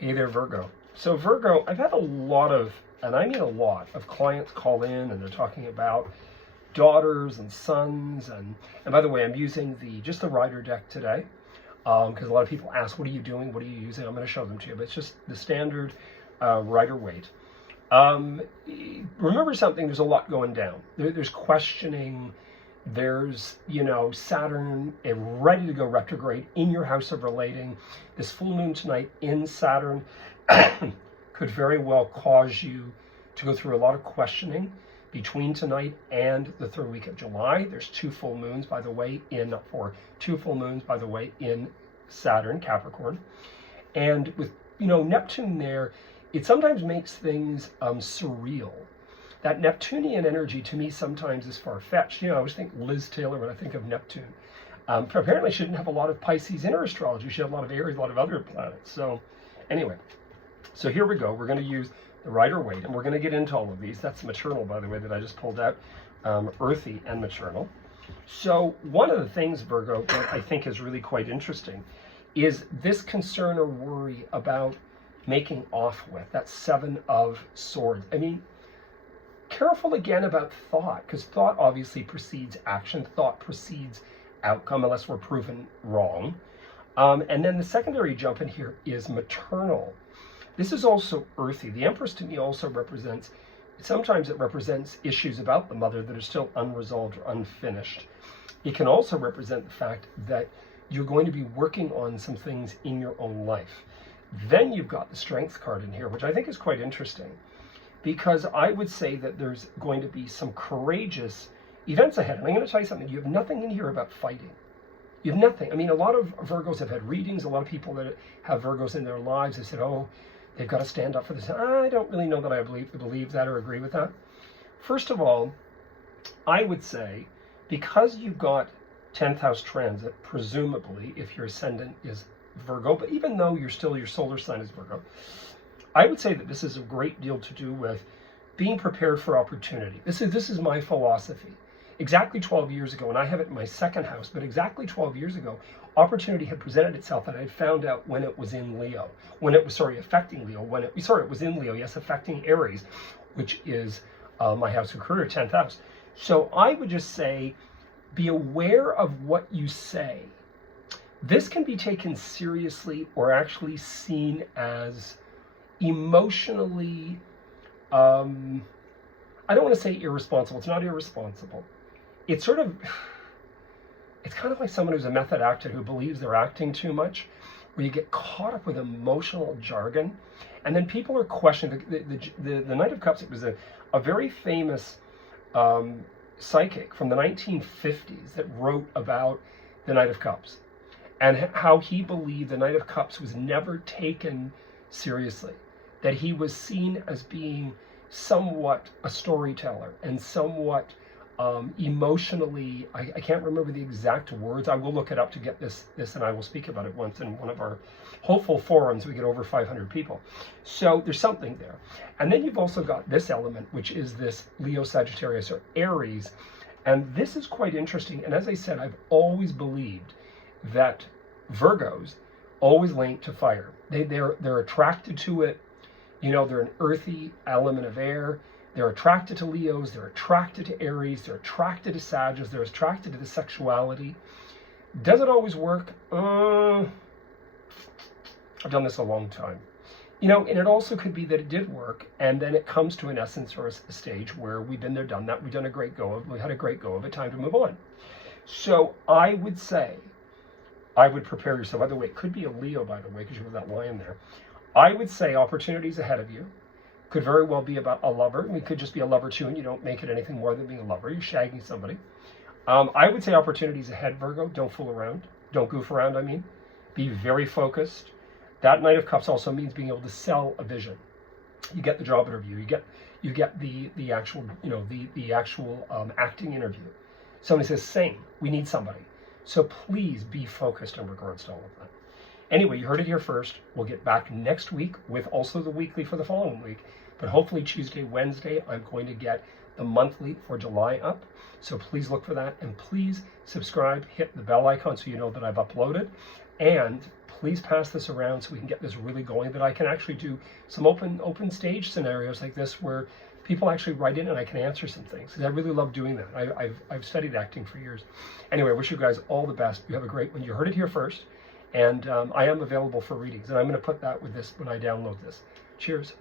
Hey there, Virgo. So Virgo, I've had a lot of, and I mean a lot, of clients call in and they're talking about daughters and sons. And by the way, I'm using just the rider deck today because a lot of people ask, what are you doing? What are you using? I'm going to show them to you, but it's just the standard rider weight. Remember something, there's a lot going down. There's questioning. There's, Saturn ready to go retrograde in your house of relating. This full moon tonight in Saturn could very well cause you to go through a lot of questioning between tonight and the third week of July. There's two full moons, by the way, in Saturn, Capricorn. And with, Neptune there, it sometimes makes things surreal. That Neptunian energy to me sometimes is far-fetched. I always think Liz Taylor when I think of Neptune. Apparently she didn't have a lot of Pisces in her astrology. She had a lot of Aries, a lot of other planets. So anyway, so here we go. We're going to use the rider weight, and we're going to get into all of these. That's maternal, by the way, that I just pulled out, earthy and maternal. So one of the things, Virgo, that I think is really quite interesting is this concern or worry about making off with, that Seven of Swords. I mean, careful again about thought, because thought obviously precedes action. Thought precedes outcome, unless we're proven wrong. And then the secondary jump in here is maternal. This is also earthy. The Empress to me also represents, sometimes it represents issues about the mother that are still unresolved or unfinished. It can also represent the fact that you're going to be working on some things in your own life. Then you've got the Strength card in here, which I think is quite interesting, because I would say that there's going to be some courageous events ahead. And I'm going to tell you something. You have nothing in here about fighting. You have nothing. I mean, a lot of Virgos have had readings. A lot of people that have Virgos in their lives have said, oh, they've got to stand up for this. I don't really know that I believe that or agree with that. First of all, I would say, because you've got 10th house transit, presumably, if your ascendant is Virgo, but even though your solar sign is Virgo, I would say that this is a great deal to do with being prepared for opportunity. This is my philosophy. Exactly 12 years ago, and I have it in my second house, but exactly 12 years ago, opportunity had presented itself, and I had found out when it was in Leo. Affecting Leo. It was in Leo, yes, affecting Aries, which is my house of career, 10th house. So I would just say, be aware of what you say. This can be taken seriously or actually seen as emotionally, I don't want to say irresponsible. It's not irresponsible. It's kind of like someone who's a method actor who believes they're acting too much, where you get caught up with emotional jargon, and then people are questioning. The Knight of Cups, it was a very famous psychic from the 1950s that wrote about the Knight of Cups and how he believed the Knight of Cups was never taken seriously, that he was seen as being somewhat a storyteller and somewhat emotionally, I can't remember the exact words. I will look it up to get this, and I will speak about it once in one of our hopeful forums. We get over 500 people. So there's something there. And then you've also got this element, which is this Leo, Sagittarius, or Aries. And this is quite interesting. And as I said, I've always believed that Virgos always link to fire. They're attracted to it. They're an earthy element of air. They're attracted to Leos. They're attracted to Aries. They're attracted to Sagittarius. They're attracted to the sexuality. Does it always work? I've done this a long time. And it also could be that it did work, and then it comes to an essence or a stage where we've been there, done that. We've done a great go of. We had a great go of it. Time to move on. So I would say, I would prepare yourself. By the way, it could be a Leo, by the way, because you have that lion there. I would say opportunities ahead of you. Could very well be about a lover. It could just be a lover too, and you don't make it anything more than being a lover. You're shagging somebody. I would say opportunities ahead, Virgo. Don't fool around. Don't goof around, I mean. Be very focused. That Knight of Cups also means being able to sell a vision. You get the job interview. You get the actual, the actual acting interview. Somebody says, same. We need somebody. So please be focused in regards to all of that. Anyway, you heard it here first. We'll get back next week with also the weekly for the following week. But hopefully Tuesday, Wednesday, I'm going to get the monthly for July up. So please look for that. And please subscribe, hit the bell icon so you know that I've uploaded. And please pass this around so we can get this really going, that I can actually do some open stage scenarios like this where people actually write in and I can answer some things, because I really love doing that. I've studied acting for years. Anyway, I wish you guys all the best. You have a great one. You heard it here first. And I am available for readings. And I'm going to put that with this when I download this. Cheers.